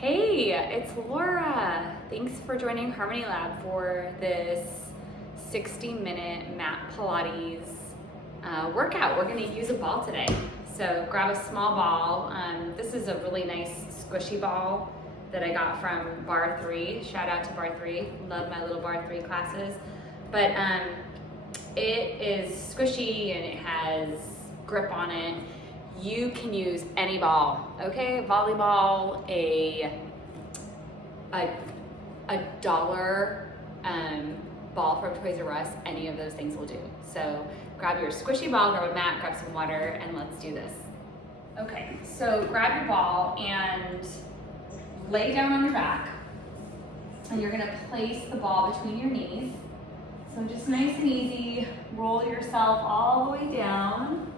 Hey, it's Laura. Thanks for joining Harmony Lab for this 60-minute mat Pilates workout. We're going to use a ball today. So grab a small ball. This is a really nice squishy ball that I got from Bar 3. Shout out to Bar 3. Love my little Bar 3 classes. But it is squishy and it has grip on it. You can use any ball, okay? Volleyball, a dollar ball from Toys R Us, any of those things will do. So grab your squishy ball, grab a mat, grab some water, and let's do this. Okay, so grab your ball and lay down on your back. And you're gonna place the ball between your knees. So just nice and easy, roll yourself all the way down.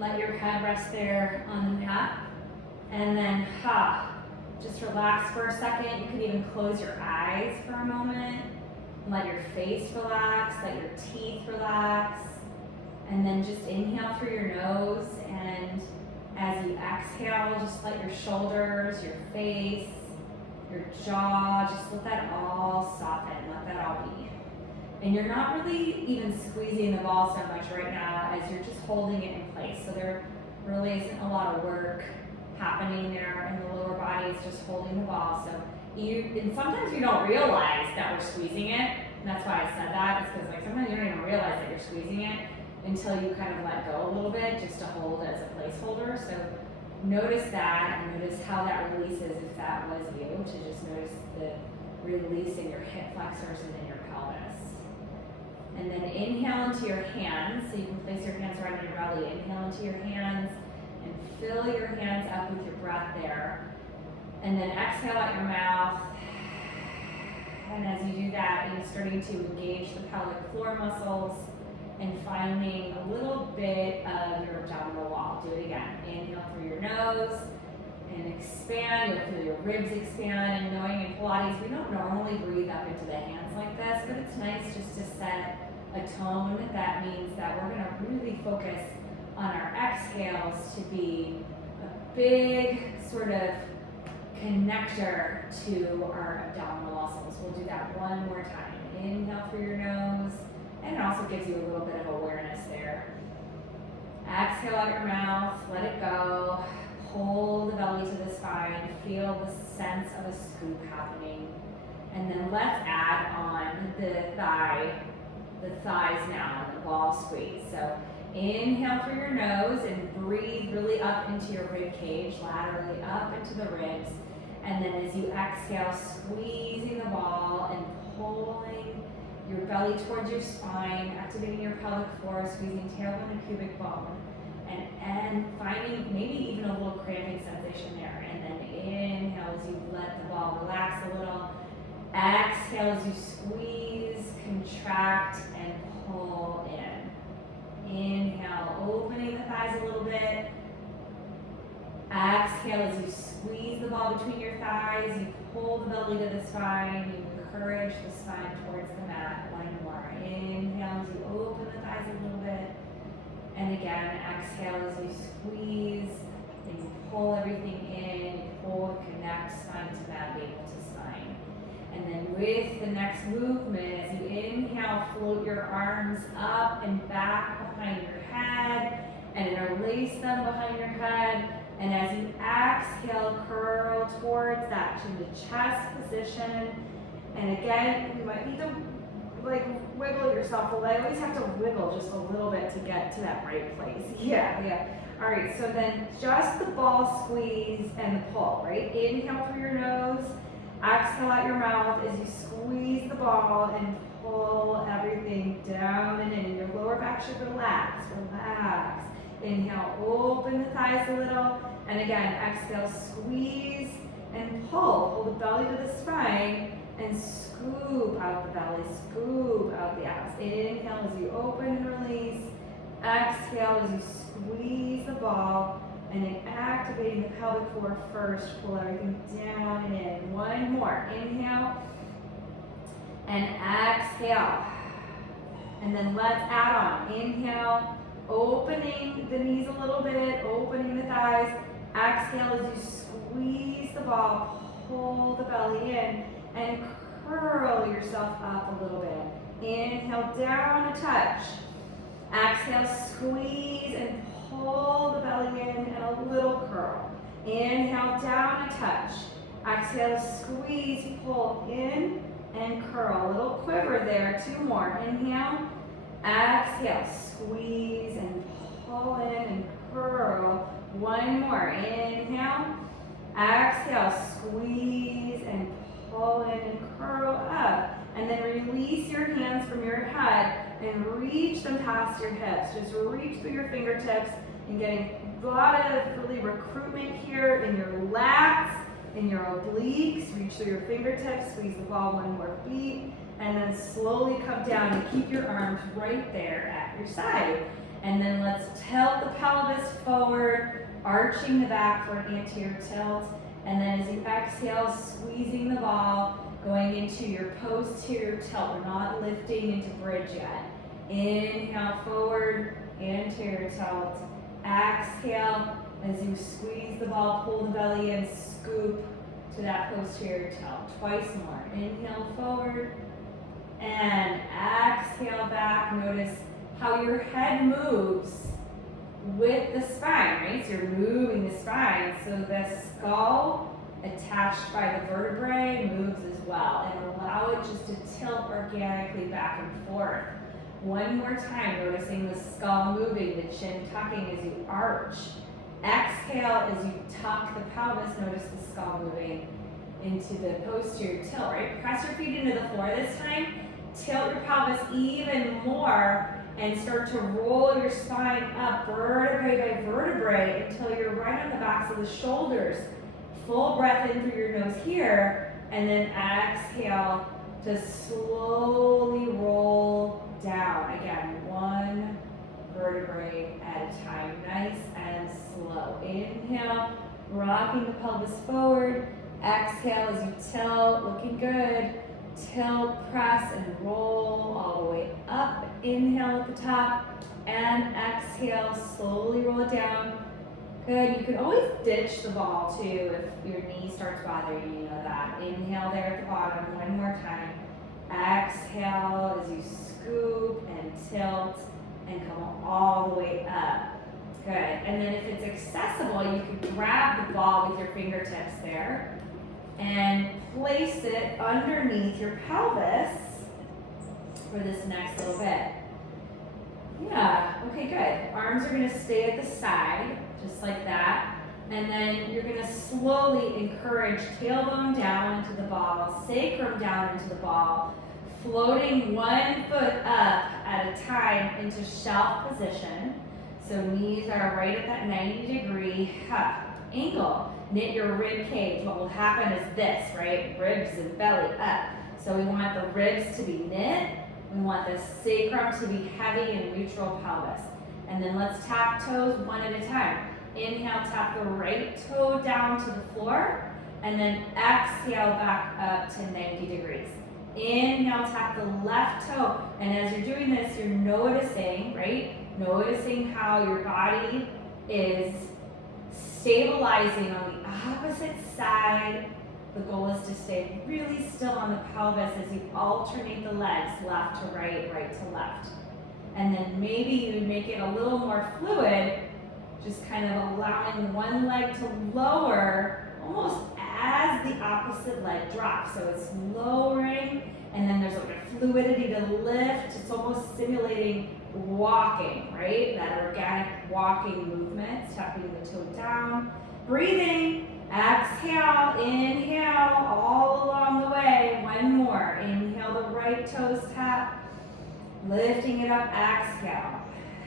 Let your head rest there on the mat. And then, just relax for a second. You could even close your eyes for a moment. Let your face relax, let your teeth relax. And then just inhale through your nose. And as you exhale, just let your shoulders, your face, your jaw, just let that all soften, let that all be. And you're not really even squeezing the ball so much right now as you're just holding it in place. So there really isn't a lot of work happening there in the lower body. It's just holding the ball. And sometimes you don't realize that we're squeezing it. And that's why I said that. It's because sometimes you don't even realize that you're squeezing it until you kind of let go a little bit just to hold as a placeholder. So notice that and notice how that releases if that was you, to just notice the release in your hip flexors and in your pelvis. And then inhale into your hands, so you can place your hands right on your belly. Inhale into your hands and fill your hands up with your breath there. And then exhale out your mouth. And as you do that, you're starting to engage the pelvic floor muscles and finding a little bit of your abdominal wall. Do it again. Inhale through your nose and expand. You'll feel your ribs expand. And knowing in Pilates, we don't normally breathe up into the hands like this, but it's nice just to set a tone. That means that we're going to really focus on our exhales to be a big sort of connector to our abdominal muscles. We'll do that one more time. Inhale through your nose, and it also gives you a little bit of awareness there. Exhale out your mouth, let it go. Pull the belly to the spine, feel the sense of a scoop happening. And then let's add on the thighs now, and the ball squeeze. So inhale through your nose and breathe really up into your rib cage, laterally up into the ribs. And then as you exhale, squeezing the ball and pulling your belly towards your spine, activating your pelvic floor, squeezing tailbone and pubic bone. And finding maybe even a little cramping sensation there. And then inhale as you let the ball relax a little. Exhale as you squeeze, contract, and pull in. Inhale, opening the thighs a little bit. Exhale as you squeeze the ball between your thighs. You pull the belly to the spine. You encourage the spine towards the mat. One more. Inhale as you open the thighs a little bit. And again, exhale as you squeeze and you pull everything in, you pull, connect spine to mat, navel to spine. And then with the next movement, as you inhale, float your arms up and back behind your head and interlace them behind your head. And as you exhale, curl towards that chin to chest position. And again, you might need to wiggle yourself a little. I always have to wiggle just a little bit to get to that right place. Yeah. All right, so then just the ball squeeze and the pull, right? Inhale through your nose, exhale out your mouth as you squeeze the ball and pull everything down and in. Your lower back should relax. Inhale, open the thighs a little. And again, exhale, squeeze and pull. Pull the belly to the spine. And scoop out the belly, scoop out the abs. Inhale as you open and release. Exhale as you squeeze the ball. And then activating the pelvic floor first. Pull everything down and in. One more. Inhale. And exhale. And then let's add on. Inhale. Opening the knees a little bit. Opening the thighs. Exhale as you squeeze the ball. pull the belly in and curl yourself up a little bit. Inhale, down a touch. Exhale, squeeze and pull the belly in and a little curl. Inhale, down a touch. Exhale, squeeze, pull in and curl. A little quiver there. 2 more. Inhale. Exhale, squeeze and pull in and curl. 1 more. Inhale. Exhale, squeeze and pull in and curl up. And then release your hands from your head and reach them past your hips. Just reach through your fingertips and getting a lot of really recruitment here in your lats, in your obliques. Reach through your fingertips, squeeze the ball 1 more beat, and then slowly come down and keep your arms right there at your side. And then let's tilt the pelvis forward, arching the back for an anterior tilt. And then as you exhale, squeezing the ball, going into your posterior tilt. We're not lifting into bridge yet. Inhale, forward, anterior tilt. Exhale, as you squeeze the ball, pull the belly in, scoop to that posterior tilt. Twice more. Inhale, forward, and exhale back. Notice how your head moves with the spine, right? So you're moving the spine, so the skull attached by the vertebrae moves as well, and allow it just to tilt organically back and forth. 1 more time, noticing the skull moving, the chin tucking as you arch. Exhale as you tuck the pelvis, notice the skull moving into the posterior tilt, right? Press your feet into the floor this time, tilt your pelvis even more, and start to roll your spine up vertebrae by vertebrae until you're right on the backs of the shoulders. Full breath in through your nose here, and then exhale to slowly roll down. Again, 1 vertebrae at a time, nice and slow. Inhale, rocking the pelvis forward. Exhale as you tilt, looking good. Tilt, press, and roll all the way up. Inhale at the top, and exhale, slowly roll it down. Good, you can always ditch the ball too if your knee starts bothering you, you know that. Inhale there at the bottom, 1 more time. Exhale as you scoop and tilt and come all the way up. Good, and then if it's accessible, you can grab the ball with your fingertips there and place it underneath your pelvis for this next little bit. Yeah, okay, good. Arms are gonna stay at the side, just like that. And then you're gonna slowly encourage tailbone down into the ball, sacrum down into the ball, floating 1 foot up at a time into shelf position. So knees are right at that 90-degree angle. Knit your rib cage. What will happen is this, right? Ribs and belly up. So we want the ribs to be knit. We want the sacrum to be heavy and neutral pelvis. And then let's tap toes 1 at a time. Inhale, tap the right toe down to the floor, and then exhale back up to 90 degrees. Inhale, tap the left toe, and as you're doing this, you're noticing, right? Noticing how your body is stabilizing on the opposite side. The goal is to stay really still on the pelvis as you alternate the legs, left to right, right to left. And then maybe you make it a little more fluid, just kind of allowing one leg to lower almost as the opposite leg drops. So it's lowering, and then there's like a fluidity to lift. It's almost simulating walking, right? That organic walking movement, stepping the toe down. Breathing, exhale, inhale, all along the way. 1 more. Inhale, the right toes tap. Lifting it up, exhale.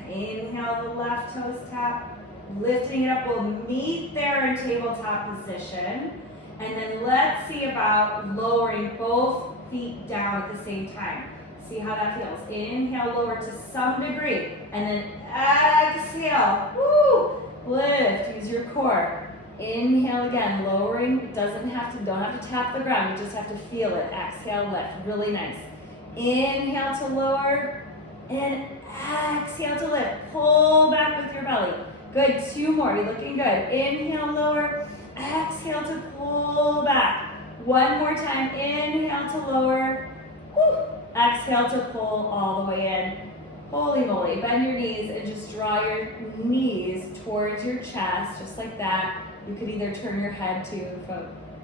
Inhale, the left toes tap. Lifting it up, we'll meet there in tabletop position. And then let's see about lowering both feet down at the same time. See how that feels. Inhale, lower to some degree. And then exhale, woo, lift, use your core. Inhale again, lowering, don't have to tap the ground, you just have to feel it. Exhale, lift, really nice. Inhale to lower, and exhale to lift. Pull back with your belly. Good, 2 more, you're looking good. Inhale, lower, exhale to pull back. One more time, inhale to lower. Woo. Exhale to pull all the way in. Holy moly, bend your knees and just draw your knees towards your chest, just like that. You could either turn your head too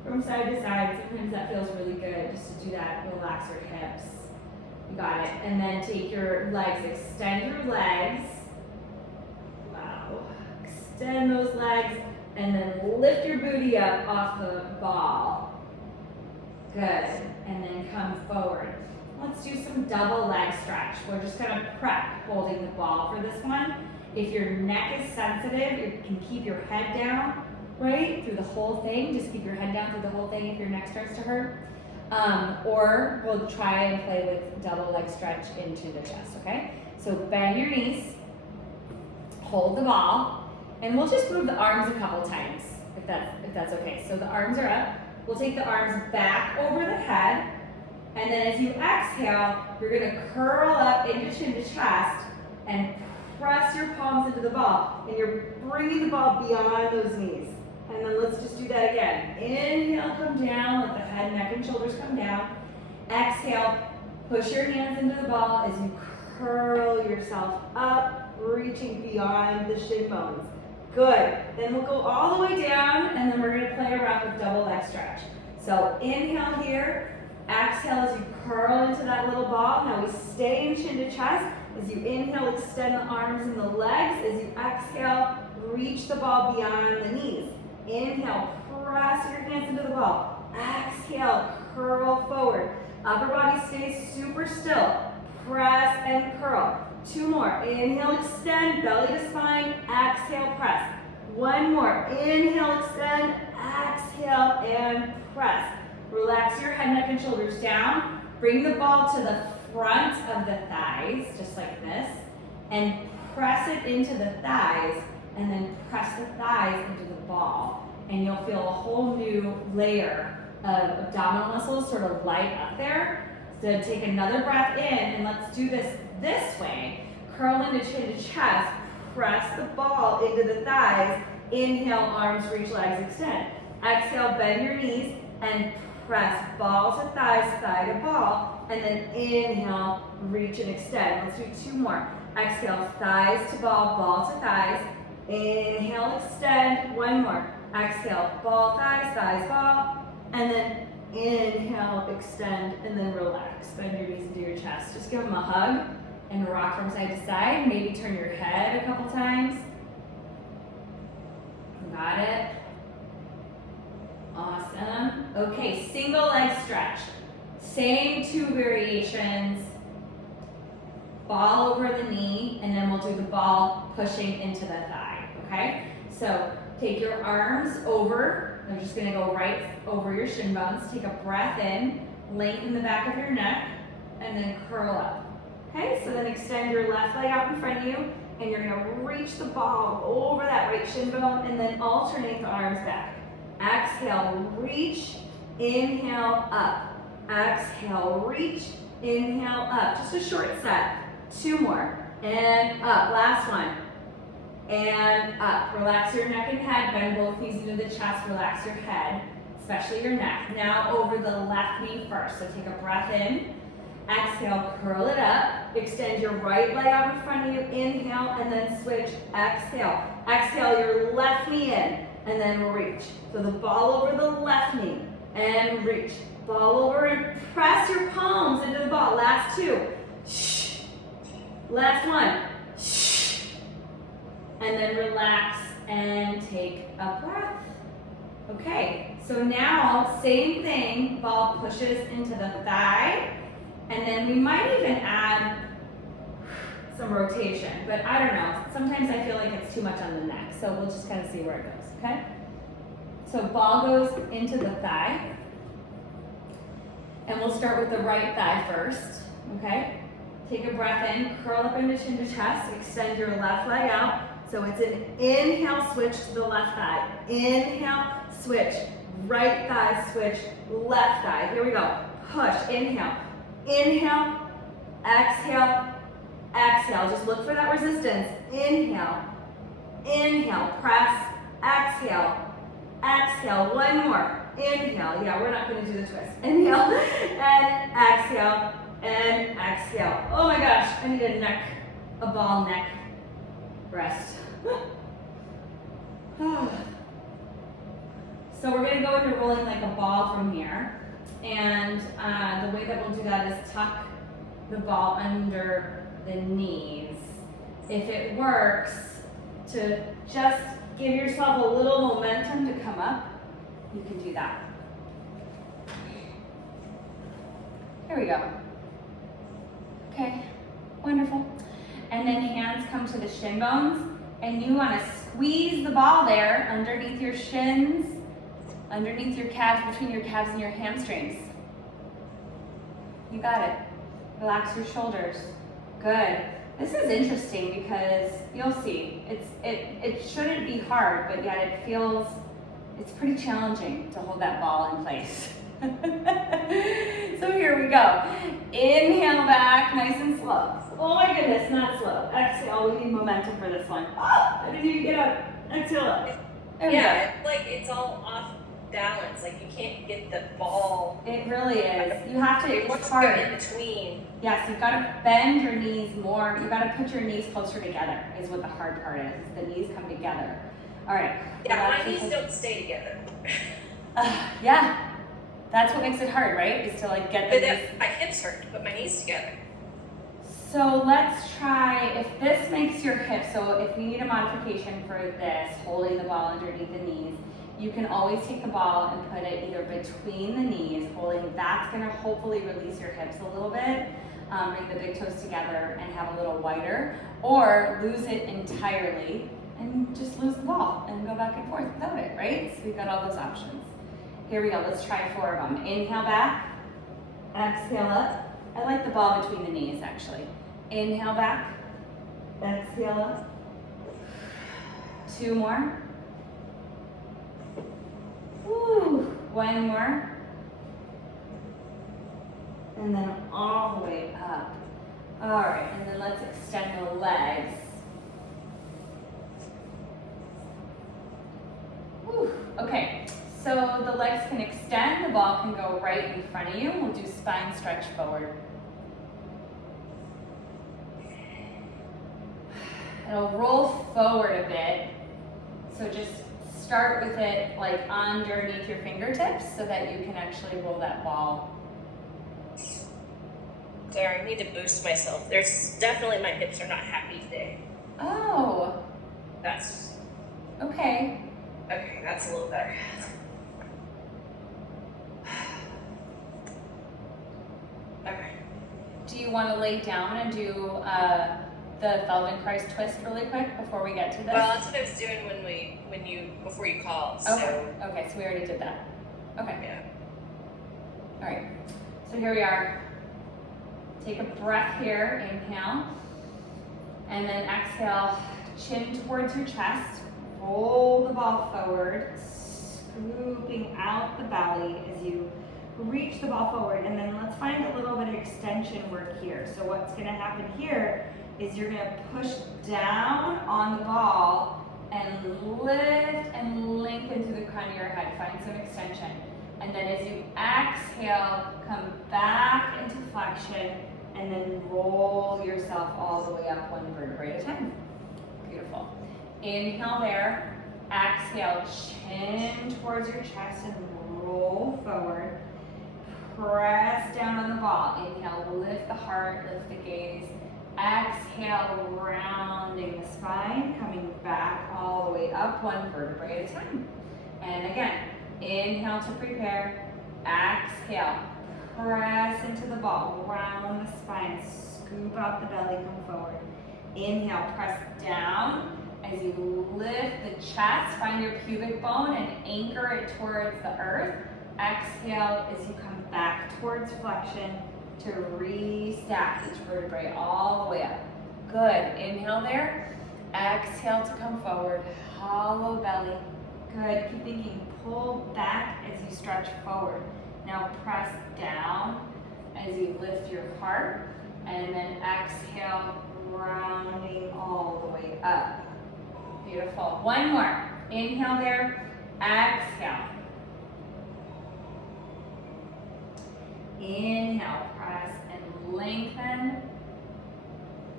from side to side. Sometimes that feels really good just to do that. Relax your hips. You got it. And then take your legs, extend your legs. Wow. Extend those legs and then lift your booty up off the ball. Good. And then come forward. Let's do some double leg stretch. We're just gonna prep holding the ball for this one. If your neck is sensitive, you can keep your head down, right? Through the whole thing. Just keep your head down through the whole thing if your neck starts to hurt. Or we'll try and play with double leg stretch into the chest, okay? So bend your knees, hold the ball, and we'll just move the arms a couple times, if that's okay. So the arms are up. We'll take the arms back over the head, and then as you exhale, you're gonna curl up into chin to chest and press your palms into the ball, and you're bringing the ball beyond those knees. And then let's just do that again. Inhale, come down, let the head, neck, and shoulders come down. Exhale, push your hands into the ball as you curl yourself up, reaching beyond the shin bones. Good. Then we'll go all the way down, and then we're gonna play around with double leg stretch. So inhale here, exhale as you curl into that little ball. Now we stay in chin to chest. As you inhale, extend the arms and the legs. As you exhale, reach the ball beyond the knees. Inhale, press your hands into the ball. Exhale, curl forward. Upper body stays super still. Press and curl. Two more. Inhale, extend, belly to spine. Exhale, press. One more. Inhale, extend. Exhale, and press. Relax your head, neck, and shoulders down. Bring the ball to the front of the thighs, just like this, and press it into the thighs, and then press the thighs into the ball. And you'll feel a whole new layer of abdominal muscles sort of light up there. So take another breath in, and let's do this way. Curl into chin to chest, press the ball into the thighs. Inhale, arms reach, legs extend. Exhale, bend your knees, and press ball to thighs, thigh to ball, and then inhale, reach and extend. Let's do two more. Exhale, thighs to ball, ball to thighs. Inhale, extend. One more. Exhale, ball, thighs, thighs, ball. And then inhale, extend, and then relax. Bend your knees into your chest. Just give them a hug and rock from side to side. Maybe turn your head a couple times. Got it? Awesome. Okay, single leg stretch. Same two variations. Ball over the knee, and then we'll do the ball pushing into the thigh, okay? So take your arms over. They're just gonna go right over your shin bones. Take a breath in, lengthen the back of your neck, and then curl up. Okay, so then extend your left leg out in front of you, and you're gonna reach the ball over that right shin bone, and then alternate the arms back. Exhale, reach, inhale, up. Exhale, reach, inhale, up. Just a short set. Two more, and up. Last one, and up. Relax your neck and head, bend both knees into the chest, relax your head, especially your neck. Now over the left knee first, so take a breath in. Exhale, curl it up. Extend your right leg out in front of you. Inhale, and then switch. Exhale. Exhale your left knee in, and then reach. So the ball over the left knee, and reach. Ball over and press your palms into the ball. Last two. Shh. Last one. Shh. And then relax and take a breath. Okay, so now same thing. Ball pushes into the thigh. And then we might even add some rotation, but I don't know. Sometimes I feel like it's too much on the neck, so we'll just kind of see where it goes, okay? So ball goes into the thigh, and we'll start with the right thigh first, okay? Take a breath in, curl up into chin to chest, extend your left leg out. So it's an inhale, switch to the left thigh. Inhale, switch, right thigh, switch, left thigh. Here we go, push, inhale. Inhale, exhale, exhale. Just look for that resistance. Inhale, inhale, press, exhale, exhale. One more. Inhale. Yeah, we're not going to do the twist. Inhale and exhale and exhale. Oh my gosh, I need a ball neck rest. So we're going to go into rolling like a ball from here. And the way that we'll do that is tuck the ball under the knees. If it works, to just give yourself a little momentum to come up, you can do that. Here we go. Okay, wonderful. And then hands come to the shin bones, and you want to squeeze the ball there underneath your shins, underneath your calves, between your calves and your hamstrings. You got it. Relax your shoulders. Good. This is interesting because you'll see, it shouldn't be hard, but yet it feels, it's pretty challenging to hold that ball in place. So here we go. Inhale back, nice and slow. Oh my goodness, not slow. Exhale, we need momentum for this one. Oh, I didn't even get up. Exhale up. Yeah, like it's all off balance. Like you can't get the ball. It really is. You have to, It's it's hard. in between. Yes, you've got to bend your knees more. You've got to put your knees closer together is what the hard part is. The knees come together. All right. Yeah, relax my your knees don't stay together. Yeah. That's what makes it hard, right? Is to like get the But knees. my hips hurt to put my knees together. So let's try, if this makes your hips, so if we need a modification for this, holding the ball underneath the knees, you can always take the ball and put it either between the knees, holding, that's gonna hopefully release your hips a little bit, bring the big toes together and have a little wider, or lose it entirely and just lose the ball and go back and forth without it, right? So we've got all those options. Here we go, let's try 4 of them. Inhale back, exhale up. I like the ball between the knees actually. Inhale back, exhale up. 2 more. Woo. 1 more. And then all the way up. All right, and then let's extend the legs. Whew. Okay, so the legs can extend, the ball can go right in front of you. We'll do spine stretch forward. It'll roll forward a bit, so just start with it like underneath your fingertips so that you can actually roll that ball. Sorry, I need to boost myself. There's definitely my hips are not happy today. Oh, That's okay. okay, that's a little better. Okay. Do you want to lay down and do the Feldenkrais Twist really quick before we get to this? Well, that's what I was doing before you called. So Okay, so we already did that. Okay. yeah. All right, so here we are. Take a breath here, inhale, and then exhale, chin towards your chest, roll the ball forward, scooping out the belly as you reach the ball forward, and then let's find a little bit of extension work here. So what's gonna happen here is you're gonna push down on the ball and lift and lengthen through the crown of your head, find some extension. And then as you exhale, come back into flexion and then roll yourself all the way up 1 vertebrae at a time. Beautiful. Inhale there, exhale, chin towards your chest and roll forward. Press down on the ball. Inhale, lift the heart, lift the gaze. Exhale, rounding the spine, coming back all the way up 1 vertebrae at a time. And again, inhale to prepare, exhale, press into the ball, round the spine, scoop out the belly, come forward. Inhale, press down as you lift the chest, find your pubic bone and anchor it towards the earth. Exhale as you come back towards flexion to restack each vertebrae all the way up. Good, inhale there, exhale to come forward, hollow belly. Good, keep thinking, pull back as you stretch forward. Now press down as you lift your heart, and then exhale, rounding all the way up. Beautiful. 1 more. Inhale there, exhale. Inhale, press and lengthen.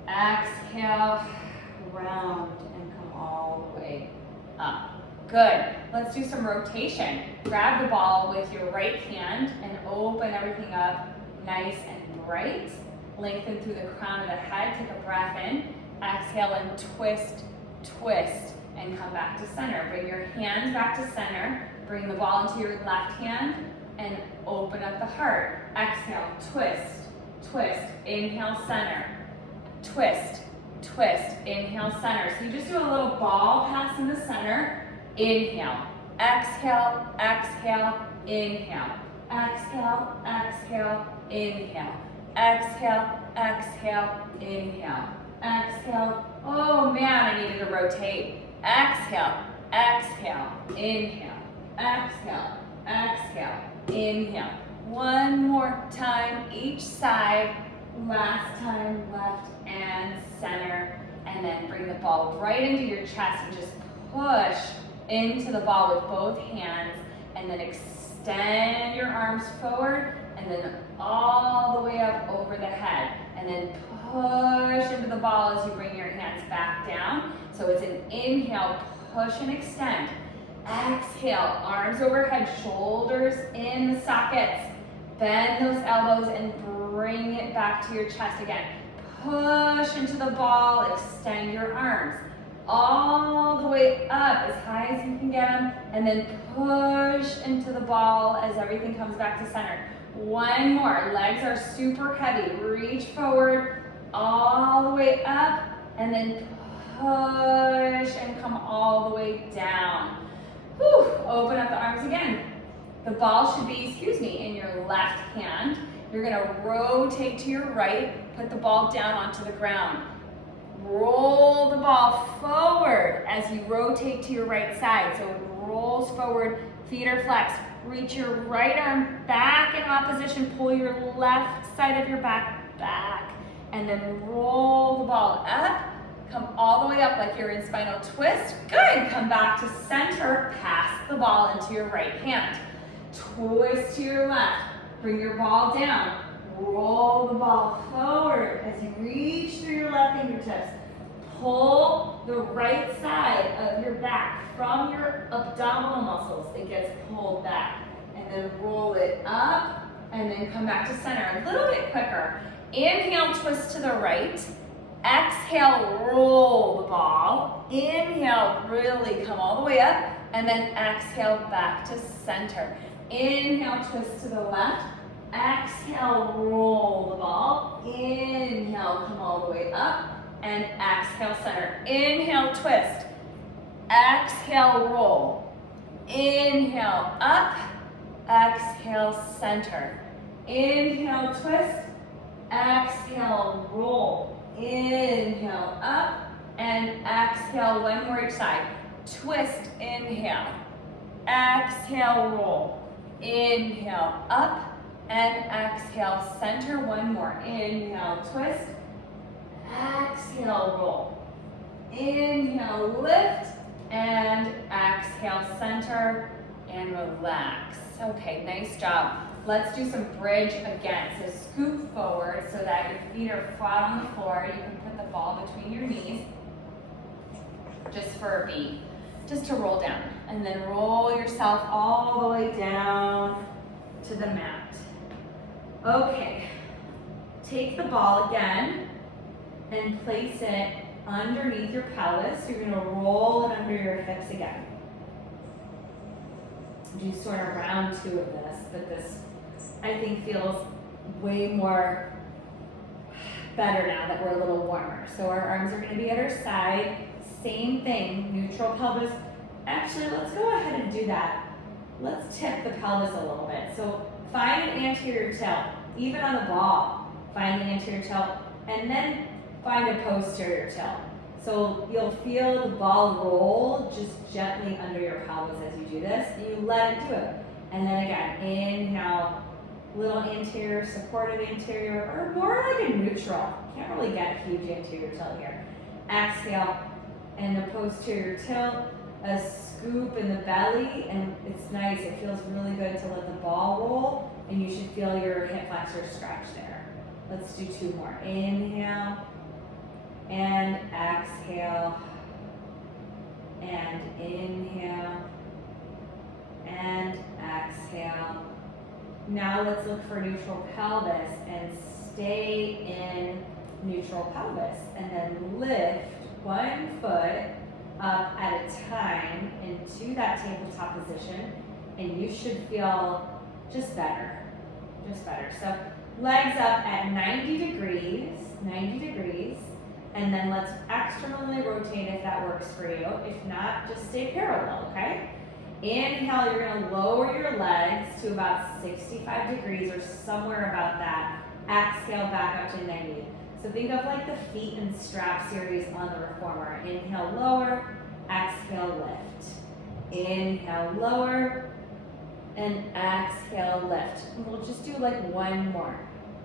Exhale, round and come all the way up. Good. Let's do some rotation. Grab the ball with your right hand and open everything up nice and bright. Lengthen through the crown of the head. Take a breath in. Exhale and twist, twist, and come back to center. Bring your hands back to center. Bring the ball into your left hand and open up the heart. Exhale, twist, twist. Inhale, center. Twist, twist. Inhale, center. So you just do a little ball pass in the center. Inhale, exhale, exhale, inhale. Exhale, exhale, inhale. Exhale, exhale, inhale. Exhale. Oh man, I needed to rotate. Exhale, exhale, inhale. Exhale, exhale, inhale. One more time each side. Last time, left and center. And then bring the ball right into your chest and just push into the ball with both hands. And then extend your arms forward and then all the way up over the head. And then push into the ball as you bring your hands back down. So it's an inhale, push and extend. Exhale, arms overhead, shoulders in the sockets. Bend those elbows and bring it back to your chest again. Push into the ball, extend your arms. All the way up as high as you can get them. And then push into the ball as everything comes back to center. One more, legs are super heavy. Reach forward, all the way up, and then push and come all the way down. Whew. Open up the arms again. The ball should be, in your left hand. You're gonna rotate to your right, put the ball down onto the ground. Roll the ball forward as you rotate to your right side. So it rolls forward, feet are flexed. Reach your right arm back in opposition, pull your left side of your back back, and then roll the ball up. Come all the way up like you're in spinal twist. Good, come back to center, pass the ball into your right hand. Twist to your left, bring your ball down. Roll the ball forward as you reach through your left fingertips. Pull the right side of your back from your abdominal muscles. It gets pulled back. And then roll it up and then come back to center. A little bit quicker. Inhale, twist to the right. Exhale, roll the ball. Inhale, really come all the way up. And then exhale, back to center. Inhale, twist to the left. Exhale, roll the ball. Inhale, come all the way up. And exhale, center. Inhale, twist. Exhale, roll. Inhale, up. Exhale, center. Inhale, twist. Exhale, roll. Inhale, up. And exhale, one more each side. Twist, inhale. Exhale, roll. Inhale, up. And exhale, center. One more. Inhale, twist. Exhale, roll. Inhale, lift. And exhale, center. And relax. Okay, nice job. Let's do some bridge again. So scoop forward so that your feet are flat on the floor. You can put the ball between your knees. Just for a beat. Just to roll down. And then roll yourself all the way down to the mat. Okay. Take the ball again and place it underneath your pelvis. You're gonna roll it under your hips again. Do sort of round two of this, but this I think feels way more better now that we're a little warmer. So our arms are gonna be at our side. Same thing, neutral pelvis. Actually, let's go ahead and do that. Let's tip the pelvis a little bit. So find an anterior tilt, even on the ball. Find the anterior tilt, and then find a posterior tilt. So you'll feel the ball roll just gently under your pelvis as you do this, and you let it do it. And then again, inhale, little anterior, supported anterior, or more like a neutral. Can't really get a huge anterior tilt here. Exhale, and the posterior tilt, a scoop in the belly, and it's nice. It feels really good to let the ball roll pull, and you should feel your hip flexor stretch there. Let's do 2 more. Inhale and exhale and inhale and exhale. Now let's look for neutral pelvis and stay in neutral pelvis, and then lift 1 foot up at a time into that tabletop position, and you should feel just better, So legs up at 90 degrees, and then let's externally rotate if that works for you. If not, just stay parallel, okay? Inhale, you're gonna lower your legs to about 65 degrees or somewhere about that. Exhale, back up to 90. So think of like the feet and strap series on the reformer. Inhale, lower, exhale, lift. Inhale, lower, and exhale, lift. And we'll just do like 1 more.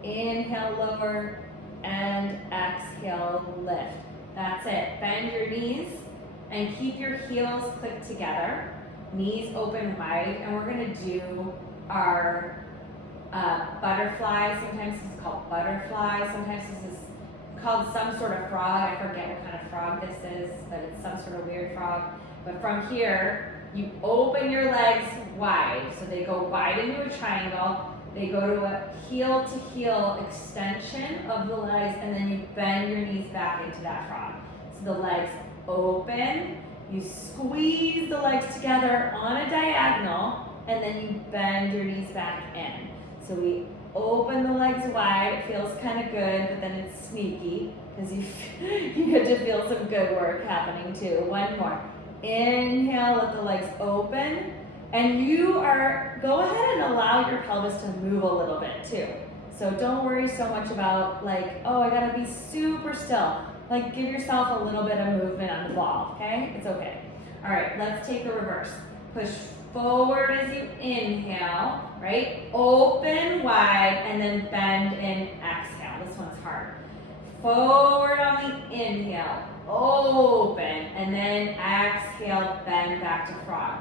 Inhale, lower, and exhale, lift. That's it. Bend your knees and keep your heels clicked together. Knees open wide, and we're gonna do our butterfly. Sometimes this is called butterfly. Sometimes this is called some sort of frog. I forget what kind of frog this is, but it's some sort of weird frog. But from here, you open your legs wide. So they go wide into a triangle. They go to a heel to heel extension of the legs, and then you bend your knees back into that frog. So the legs open, you squeeze the legs together on a diagonal, and then you bend your knees back in. So we open the legs wide. It feels kind of good, but then it's sneaky because you get to feel some good work happening too. 1 more. Inhale, let the legs open, and go ahead and allow your pelvis to move a little bit too. So don't worry so much about like, oh, I gotta be super still. Like give yourself a little bit of movement on the ball, okay? It's okay. All right, let's take a reverse. Push forward as you inhale, right? Open wide, and then bend and exhale. This one's hard. Forward on the inhale, open, and then exhale, bend back to frog.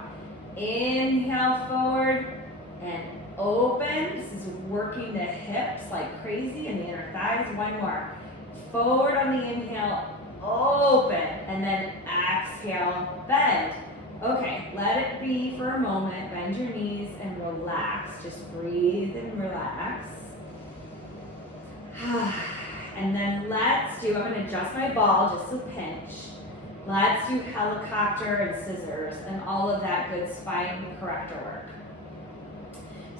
Inhale forward and open. This is working the hips like crazy and the inner thighs. 1 more. Forward on the inhale, open, and then exhale, bend. Okay, let it be for a moment. Bend your knees and relax. Just breathe and relax. And then I'm gonna adjust my ball just a pinch. Let's do helicopter and scissors and all of that good spine corrector work.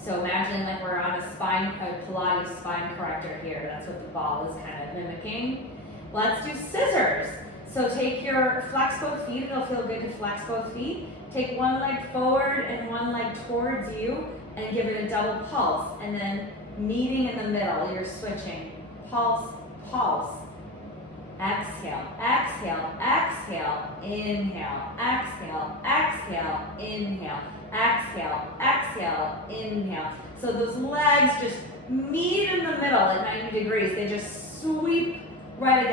So imagine like we're on a Pilates spine corrector here. That's what the ball is kind of mimicking. Let's do scissors. So take your, flex both feet. It'll feel good to flex both feet. Take 1 leg forward and 1 leg towards you and give it a double pulse. And then meeting in the middle, you're switching. Pulse, pulse. Exhale, exhale, exhale, inhale, exhale, exhale, inhale, exhale, exhale, inhale. So those legs just meet in the middle at 90 degrees. They just sweep right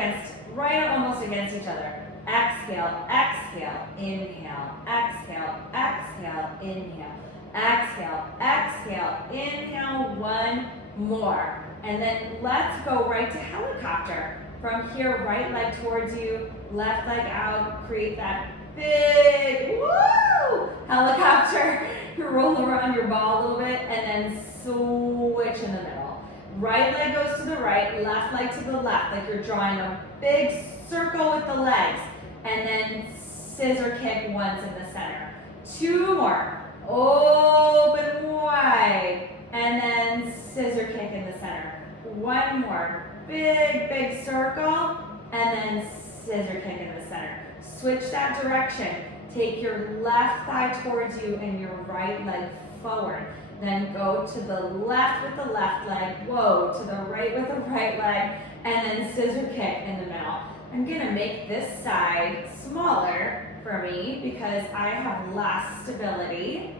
almost against each other. Exhale, exhale, inhale, exhale, exhale, inhale, exhale, exhale, inhale. 1 more. And then let's go right to helicopter. From here, right leg towards you, left leg out, create that big, woo, helicopter. You roll around your ball a little bit and then switch in the middle. Right leg goes to the right, left leg to the left, like you're drawing a big circle with the legs. And then scissor kick once in the center. 2 more. Open wide. And then scissor kick in the center. 1 more. Big, big circle. And then scissor kick in the center. Switch that direction. Take your left thigh towards you and your right leg forward. Then go to the left with the left leg. Whoa, to the right with the right leg. And then scissor kick in the middle. I'm gonna make this side smaller for me because I have less stability,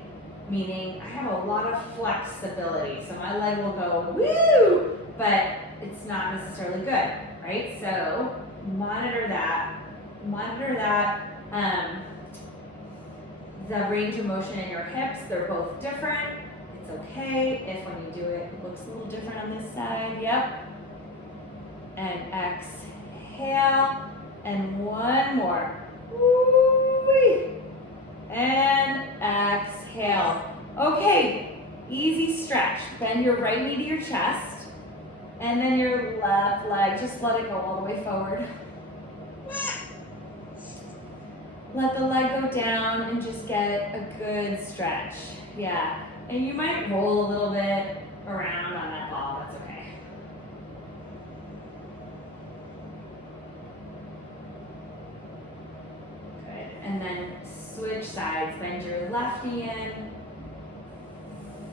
meaning I have a lot of flexibility. So my leg will go woo, but it's not necessarily good, right? So monitor that. The range of motion in your hips, they're both different. It's okay if when you do it, it looks a little different on this side. Yep. And exhale. And one more. Woo-wee. And exhale. Okay, easy stretch. Bend your right knee to your chest. And then your left leg, just let it go all the way forward. Let the leg go down and just get a good stretch. Yeah, and you might roll a little bit around on that ball, that's okay. Good, and then switch sides. Bend your left knee in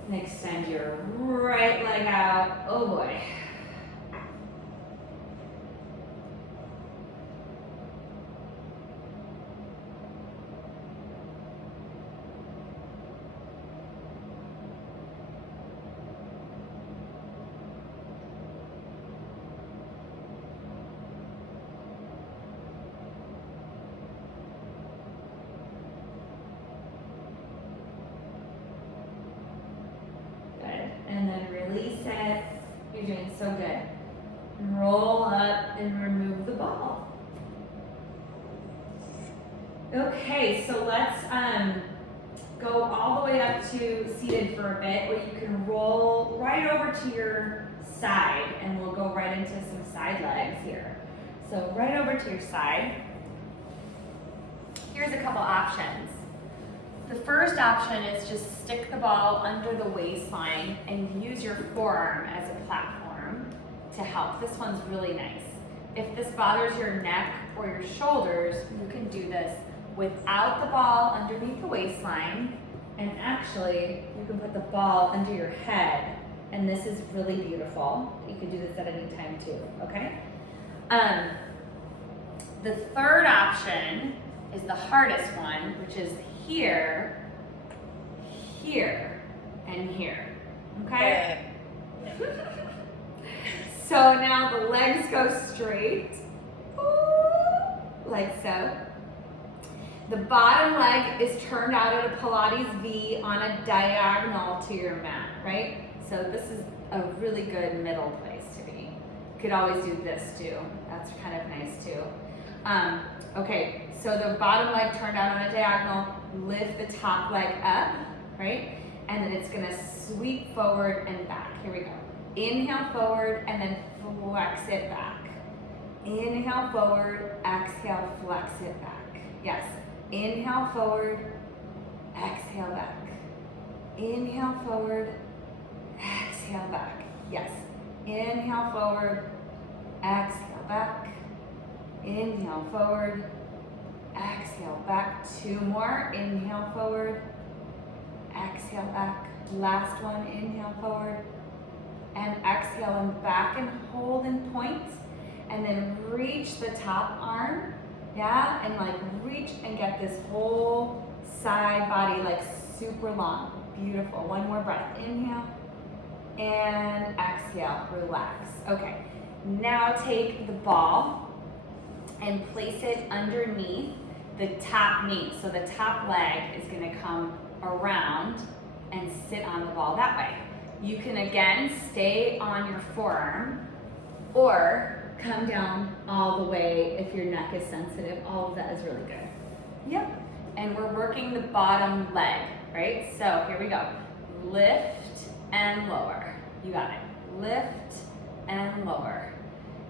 and extend your right leg out. Oh boy. And then release it. You're doing so good. Roll up and remove the ball. Okay, so let's go all the way up to seated for a bit, where you can roll right over to your side, and we'll go right into some side legs here. So right over to your side. Here's a couple options. The first option is just stick the ball under the waistline and use your forearm as a platform to help. This one's really nice. If this bothers your neck or your shoulders, you can do this without the ball underneath the waistline, and actually you can put the ball under your head, and this is really beautiful. You can do this at any time too, okay? The third option is the hardest one, which is here, here, and here, okay? So now the legs go straight, like so. The bottom leg is turned out at a Pilates V on a diagonal to your mat, right? So this is a really good middle place to be. You could always do this too. That's kind of nice too. Okay, so the bottom leg turned out on a diagonal, lift the top leg up, right? And then it's gonna sweep forward and back. Here we go. Inhale forward and then flex it back. Inhale forward, exhale, flex it back. Yes. Inhale forward, exhale back. Inhale forward, exhale back. Yes. Inhale forward, exhale back. Inhale forward, exhale back. Two more. Inhale forward, exhale back. Last one. Inhale forward and exhale and back, and hold and point, and then reach the top arm. Yeah, and like reach and get this whole side body like super long. Beautiful. One more breath. Inhale and exhale. Relax. Okay. Now take the ball and place it underneath the top knee. So the top leg is going to come around and sit on the ball that way. You can again stay on your forearm or come down all the way if your neck is sensitive. All of that is really good. Yep. And we're working the bottom leg, right? So here we go. Lift and lower. You got it. Lift and lower.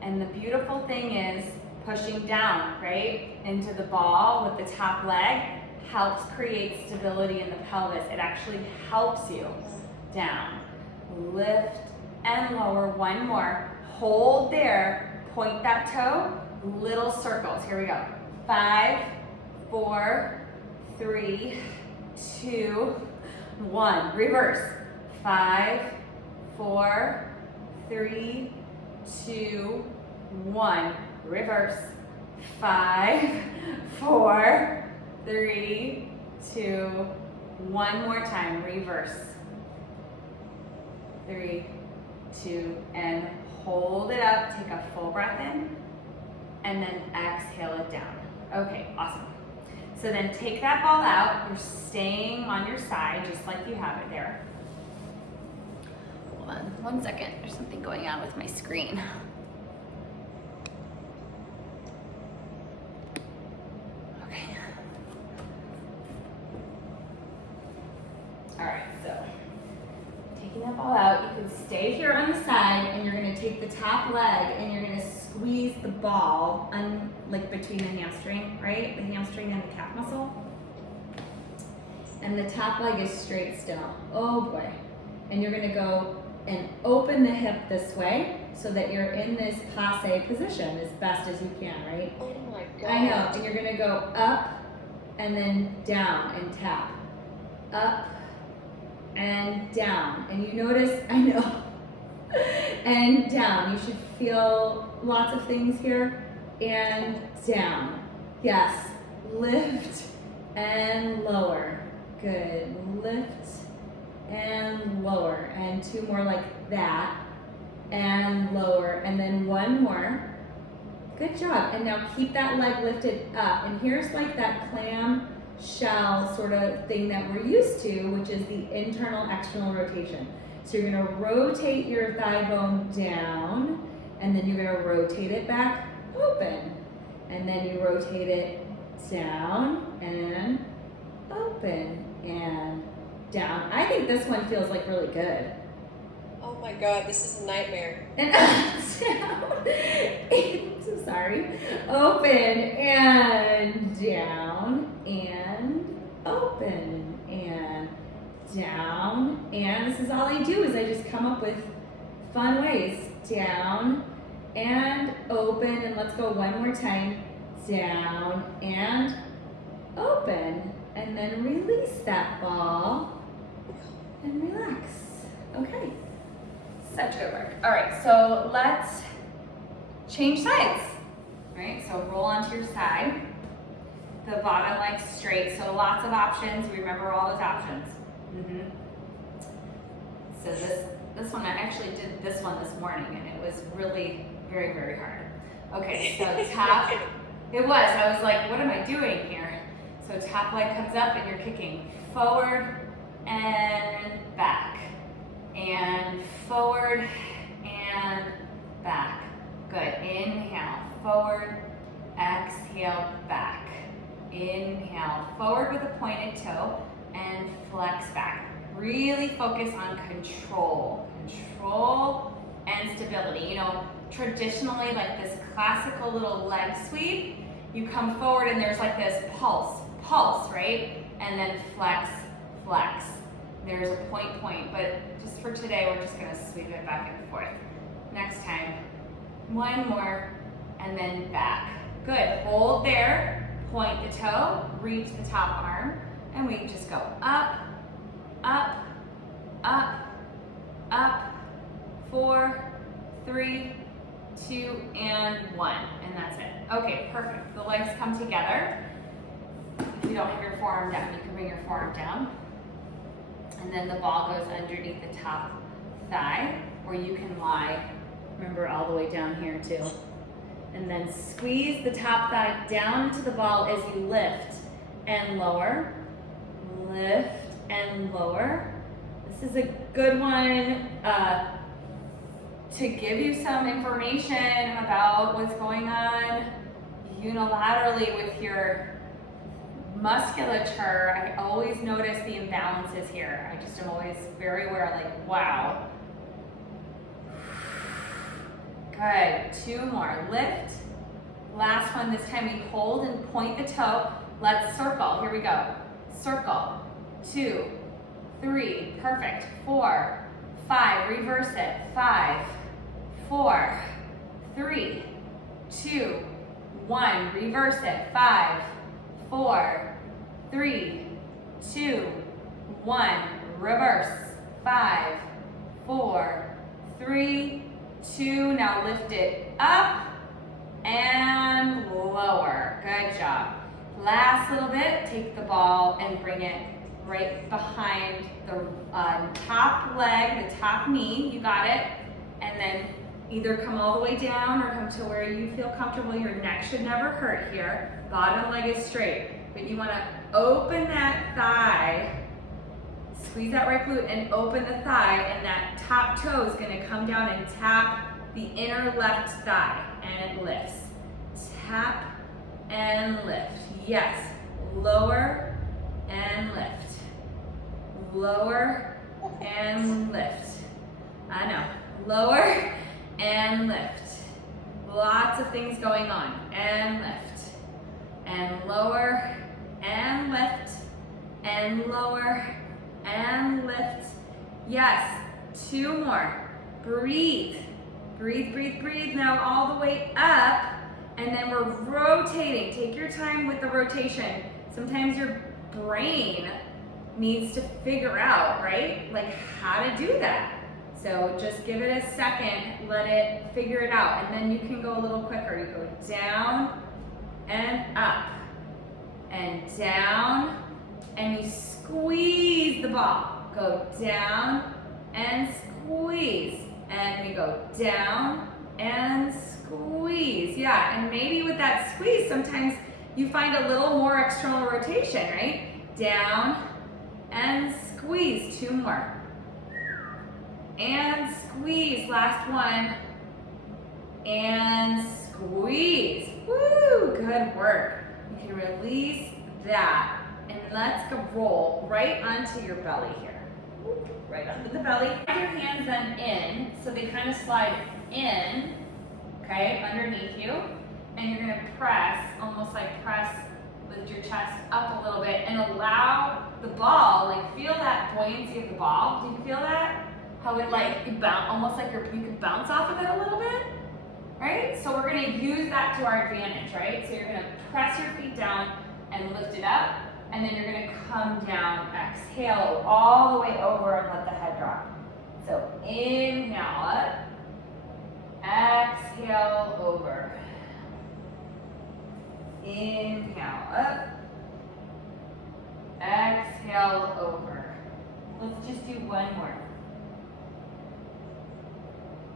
And the beautiful thing is pushing down, right, into the ball with the top leg helps create stability in the pelvis. It actually helps you down. Lift and lower. One more. Hold there. Point that toe. Little circles. Here we go. 5, 4, 3, 2, 1. Reverse. 5, 4, 3, 2, 1. Reverse. 5, 4, 3, 2, 1 more time. Reverse. 3, 2, and hold it up. Take a full breath in, and then exhale it down. Okay, awesome. So then take that ball out. You're staying on your side just like you have it there. 1 second, there's something going on with my screen. Okay. All right, so taking that ball out, you can stay here on the side and you're gonna take the top leg and you're gonna squeeze the ball like between the hamstring, right? The hamstring and the calf muscle. And the top leg is straight still. Oh boy. And you're gonna go and open the hip this way so that you're in this passe position as best as you can, right? Oh my god. I know, and you're gonna go up and then down and tap. Up and down. And you notice, I know, and down. You should feel lots of things here. And down. Yes, lift and lower. Good, lift and lower. And 2 more like that. And lower, and then 1 more. Good job. And now keep that leg lifted up. And here's like that clam shell sort of thing that we're used to, which is the internal external rotation. So you're gonna rotate your thigh bone down, and then you're gonna rotate it back open. And then you rotate it down and open and down. I think this one feels like really good. Oh my god, this is a nightmare. And down, I'm so sorry. Open and down and open and down. And this is all I do is I just come up with fun ways. Down and open, and let's go 1 more time. Down and open, and then release that ball and relax. Okay. Such good work. All right, so let's change sides. All right, so roll onto your side. The bottom leg straight, so lots of options. Remember all those options. So this one, I actually did this one this morning, and it was really very, very hard. Okay, so top, it was. I was like, what am I doing here? So top leg comes up, and you're kicking forward and back. And forward and back. Good. Inhale, forward, exhale, back. Inhale, forward with a pointed toe and flex back. Really focus on control. Control and stability. You know, traditionally, like this classical little leg sweep, you come forward and there's like this pulse, right? And then flex, flex. There's a point, but just for today, we're just gonna sweep it back and forth. Next time, 1 more, and then back. Good, hold there, point the toe, reach the top arm, and we just go up, up, up, up, 4, 3, 2, and 1, and that's it. Okay, perfect. The legs come together. If you don't have your forearm down, you can bring your forearm down. And then the ball goes underneath the top thigh, or you can lie, remember, all the way down here too. And then squeeze the top thigh down to the ball as you lift and lower. Lift and lower. This is a good one to give you some information about what's going on unilaterally with your musculature. I always notice the imbalances here. I just am always very aware, like, wow. Good, 2 more. Lift. Last one, this time we hold and point the toe. Let's circle, here we go. Circle, 2, 3, perfect. 4, 5, reverse it. 5, 4, 3, 2, 1, reverse it. 5, 4, 3, 2, 1, reverse. 5, 4, 3, 2, now lift it up and lower. Good job. Last little bit, take the ball and bring it right behind the top leg, the top knee, you got it. And then either come all the way down or come to where you feel comfortable. Your neck should never hurt here. Bottom leg is straight. But you wanna open that thigh, squeeze that right glute and open the thigh, and that top top toe is gonna come down and tap the inner left thigh, and it lifts. Tap and lift. Yes. Lower and lift. Lower and lift. I know. Lower and lift. Lots of things going on. And lift. And lower and lift. And lower and lift. Yes. 2 more. Breathe. Breathe, breathe, breathe. Now all the way up. And then we're rotating. Take your time with the rotation. Sometimes your brain needs to figure out, right? Like how to do that. So just give it a second, let it figure it out. And then you can go a little quicker. You go down and up and down, and you squeeze the ball. Go down and squeeze. And we go down and squeeze. Yeah, and maybe with that squeeze, sometimes you find a little more external rotation, right? Down and squeeze. 2 more. And squeeze. Last one. And squeeze. Woo, good work. You can release that. And let's go roll right onto your belly here. Right onto the belly. Have your hands then in, so they kind of slide in, okay, underneath you. And you're gonna press, almost like press with your chest up a little bit and allow the ball, like feel that buoyancy of the ball. Do you feel that? How it like, you bounce, almost like you could bounce off of it a little bit, right? So we're gonna use that to our advantage, right? So you're gonna press your feet down and lift it up, and then you're gonna come down, exhale all the way over and let the head drop. So inhale up, exhale over. Inhale up, exhale over. Let's just do one more.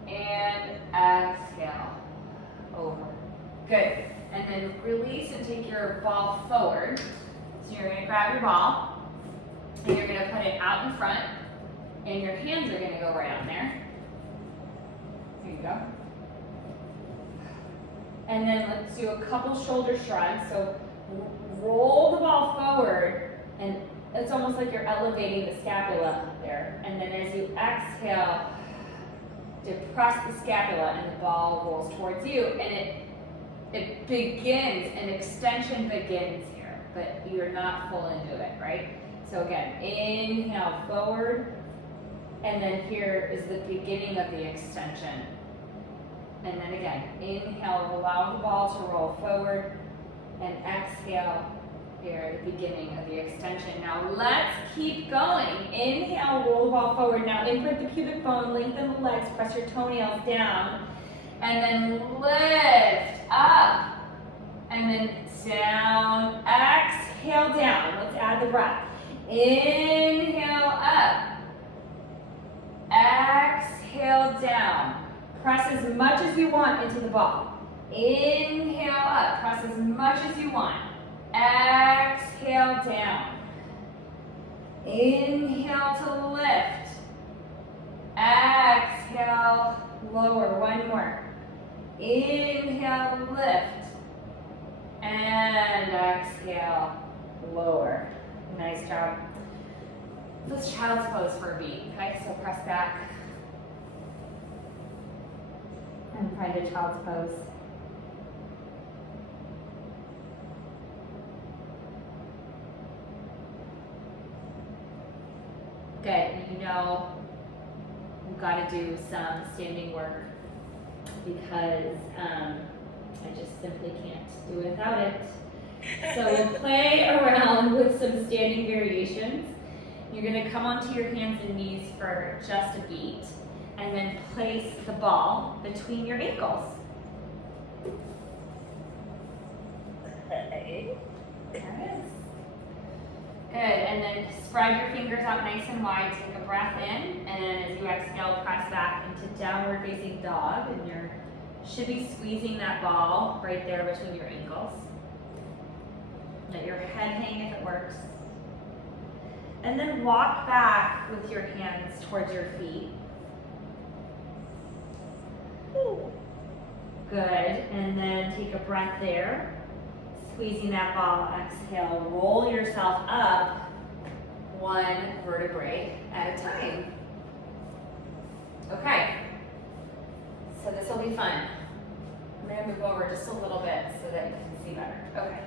And exhale over. Good. And then release and take your ball forward. So you're going to grab your ball and you're going to put it out in front, and your hands are going to go right on there. Here you go. And then let's do a couple shoulder shrugs. So roll the ball forward, and it's almost like you're elevating the scapula there. And then as you exhale, depress the scapula and the ball rolls towards you. And it begins, an extension begins here, but you're not full into it, right? So again, inhale forward, and then here is the beginning of the extension. And then again, inhale, allow the ball to roll forward, and exhale, here, the beginning of the extension. Now let's keep going. Inhale, roll the ball forward. Now imprint the pubic bone, lengthen the legs, press your toenails down, and then lift up, and then down, exhale down. Let's add the breath. Inhale up, exhale down. Press as much as you want into the ball. Inhale up, press as much as you want. Exhale down. Inhale to lift. Exhale, lower. One more. Inhale, lift. And exhale, lower. Nice job. Let's child's pose for a beat. Okay, so press back. And find a child's pose. Good, you know, we've got to do some standing work because I just simply can't do without it. So we'll play around with some standing variations. You're going to come onto your hands and knees for just a beat, and then place the ball between your ankles. Okay. There it is. Good, and then spread your fingers out nice and wide. Take a breath in, and as you exhale, press back into downward facing dog, and you should be squeezing that ball right there between your ankles. Let your head hang if it works. And then walk back with your hands towards your feet. Good, and then take a breath there. Squeezing that ball, exhale, roll yourself up one vertebrae at a time. Okay, so this will be fun. I'm gonna move over just a little bit so that you can see better. Okay,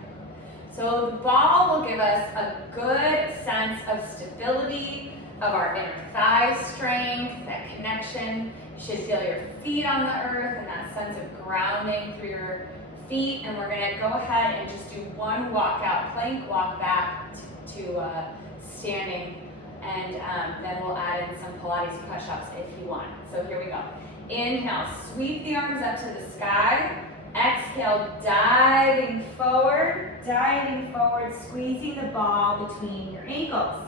so the ball will give us a good sense of stability, of our inner thigh strength, that connection. You should feel your feet on the earth and that sense of grounding through your feet. And we're gonna go ahead and just do one walk out plank, walk back to standing, and then we'll add in some Pilates push-ups if you want. So here we go. Inhale, sweep the arms up to the sky. Exhale, diving forward, squeezing the ball between your ankles.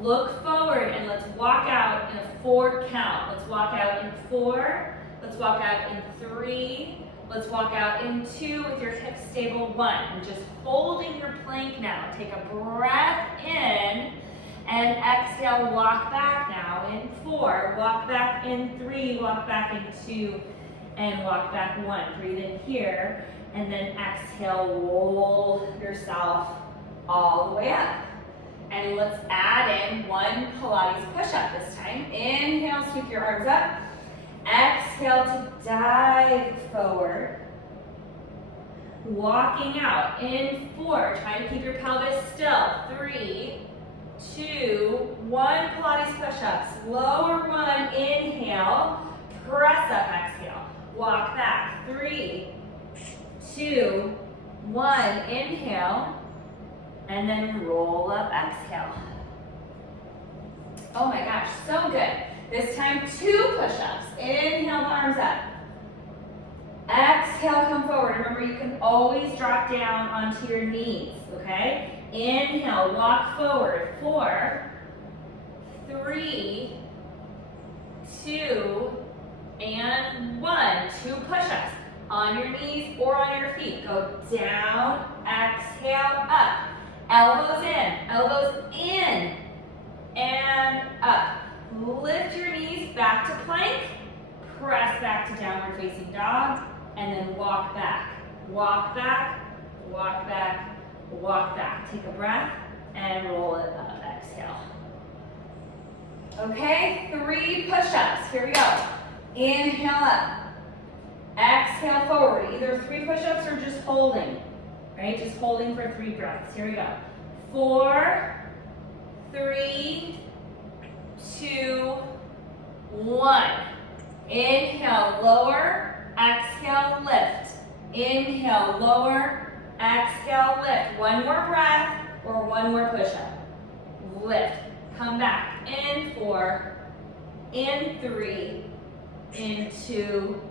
Look forward and let's walk out in a 4 count. Let's walk out in 4, let's walk out in 3, let's walk out in 2 with your hips stable 1. And just holding your plank now. Take a breath in and exhale, walk back now in 4, walk back in 3, walk back in 2, and walk back 1. Breathe in here, and then exhale, roll yourself all the way up. And let's add in 1 Pilates push-up this time. Inhale, sweep your arms up. Exhale to dive forward. Walking out in 4, trying to keep your pelvis still. 3, 2, 1 Pilates push-ups. Lower 1, inhale, press up, exhale. Walk back, 3, 2, 1, inhale, and then roll up, exhale. Oh my gosh, so good. This time 2 push-ups. Inhale, the arms up. Exhale, come forward. Remember, you can always drop down onto your knees, okay? Inhale, walk forward. 4, 3, 2, and 1. 2 push-ups on your knees or on your feet. Go down, exhale, up. Elbows in, and up. Lift your knees back to plank, press back to downward facing dog, and then walk back. Walk back, walk back, walk back. Take a breath and roll it up, exhale. Okay, 3 push-ups, here we go. Inhale up, exhale forward, either 3 push-ups or just holding, right? Just holding for 3 breaths, here we go. 4, 3, 2, 1. Inhale, lower, exhale, lift. Inhale, lower, exhale, lift. 1 more breath or 1 more push-up. Lift, come back, in 4, in 3, in 2,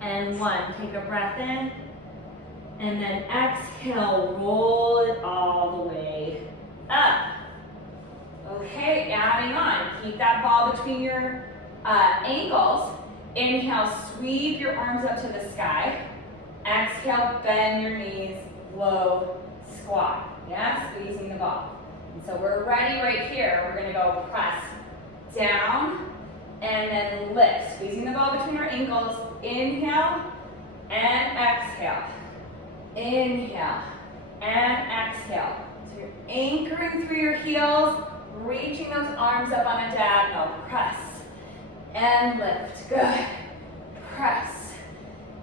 and 1. Take a breath in, and then exhale, roll it all the way up. Okay, adding on. Keep that ball between your ankles. Inhale, sweep your arms up to the sky. Exhale, bend your knees, low squat. Yeah, squeezing the ball. And so we're ready right here. We're gonna go press down and then lift. Squeezing the ball between our ankles. Inhale and exhale. Inhale and exhale. So you're anchoring through your heels, reaching those arms up on a diagonal. Press and lift. Good. Press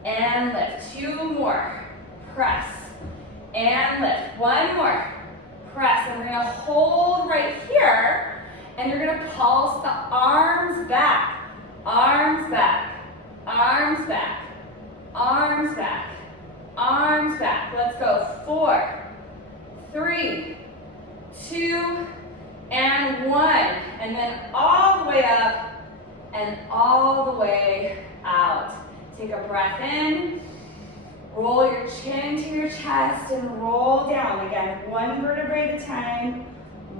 and lift. 2 more. Press and lift. 1 more. Press. And we're going to hold right here, and you're going to pulse the arms back. Arms back. Arms back. Arms back. Arms back. Let's go. 4, 3, 2, and 1. And then all the way up and all the way out. Take a breath in. Roll your chin to your chest and roll down. Again, 1 vertebrae at a time.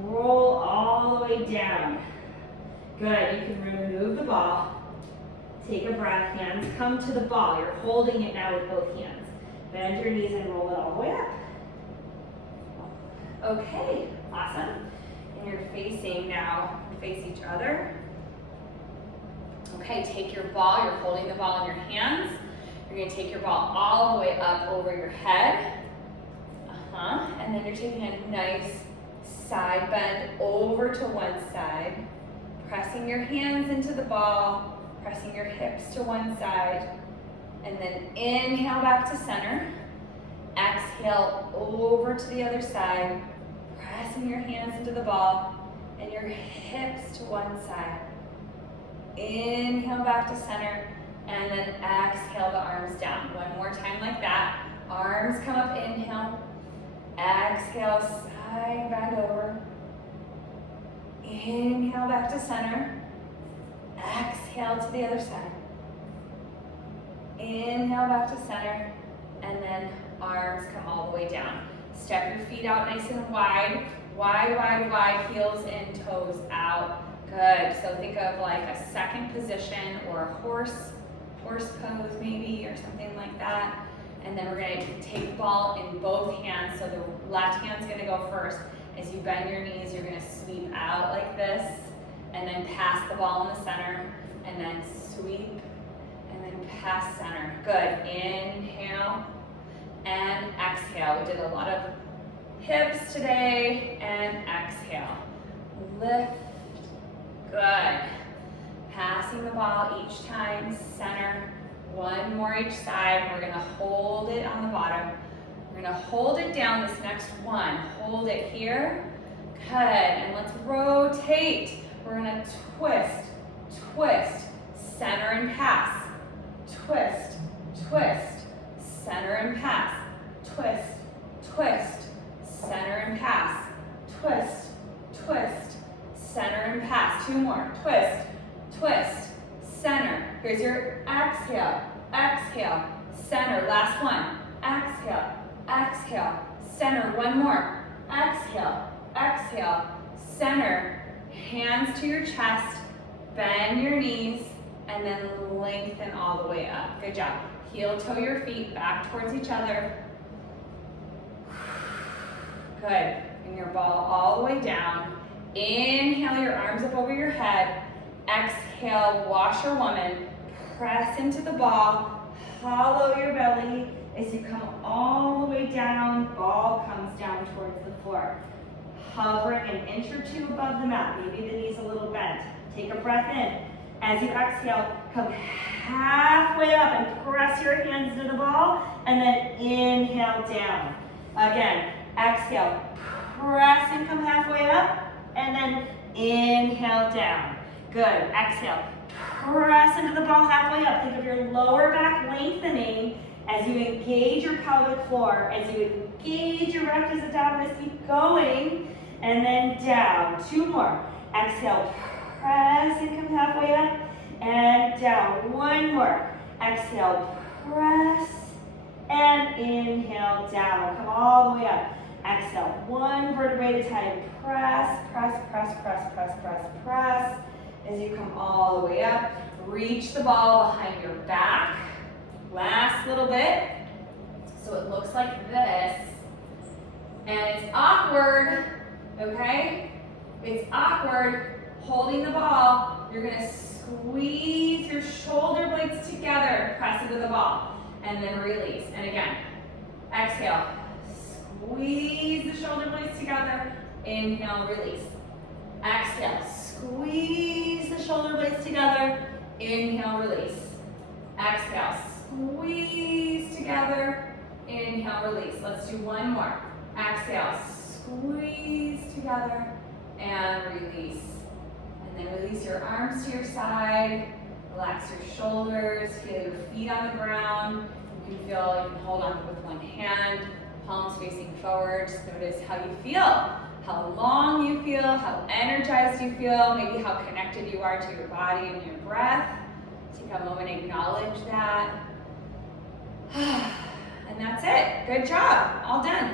Roll all the way down. Good. You can remove the ball. Take a breath. Hands come to the ball. You're holding it now with both hands. Bend your knees and roll it all the way up. Okay, awesome. And you're facing now, face each other. Okay, take your ball, you're holding the ball in your hands. You're gonna take your ball all the way up over your head. And then you're taking a nice side bend over to one side, pressing your hands into the ball, pressing your hips to one side, and then inhale back to center. Exhale over to the other side, pressing your hands into the ball and your hips to one side. Inhale back to center, and then exhale the arms down. One more time like that. Arms come up, inhale. Exhale, side bend over. Inhale back to center. Exhale to the other side. Inhale back to center, and then arms come all the way down. Step your feet out nice and wide. Wide, wide, wide, heels in, toes out. Good. So think of like a second position or a horse pose maybe, or something like that. And then we're gonna take the ball in both hands. So the left hand's gonna go first. As you bend your knees, you're gonna sweep out like this, and then pass the ball in the center, and then sweep, and then pass center. Good. Inhale and exhale. We did a lot of hips today, and exhale. Lift. Good. Passing the ball each time, center. One more each side. We're gonna hold it on the bottom. We're gonna hold it down this next one. Hold it here. Good, and let's rotate. We're gonna twist, twist, center and pass. Twist, twist, center and pass. Twist, twist, center and pass. Twist, twist, center and pass. Two more. Twist, twist, center. Here's your exhale, exhale, center. Last one. Exhale, exhale, center. One more. Exhale, exhale, center. Hands to your chest. Bend your knees, and then lengthen all the way up. Good job. Heel toe your feet back towards each other. Good. Bring your ball all the way down. Inhale your arms up over your head. Exhale, washerwoman. Press into the ball. Hollow your belly as you come all the way down. Ball comes down towards the floor. Hovering an inch or two above the mat. Maybe the knees a little bent. Take a breath in. As you exhale, come halfway up and press your hands into the ball, and then inhale down. Again, exhale, press and come halfway up, and then inhale down. Good. Exhale, press into the ball halfway up. Think of your lower back lengthening as you engage your pelvic floor, as you engage your rectus abdominis. Keep going, and then down. Two more. Exhale, press and come halfway up, and down. One more. Exhale, press, and inhale down. Come all the way up. Exhale, one vertebrae at a time. Press, press, press, press, press, press, press. As you come all the way up, reach the ball behind your back. Last little bit. So it looks like this. And it's awkward, okay? It's awkward. Holding the ball, you're gonna squeeze your shoulder blades together, press into the ball, and then release. And again, exhale, squeeze the shoulder blades together, inhale, release. Exhale, squeeze the shoulder blades together, inhale, release. Exhale, squeeze together, inhale, release. Let's do one more. Exhale, squeeze together, and release. And then release your arms to your side, relax your shoulders, feel your feet on the ground. You can feel, you can hold on with one hand, palms facing forward. Just notice how you feel, how long you feel, how energized you feel, maybe how connected you are to your body and your breath. Take a moment, acknowledge that. And that's it. Good job. All done.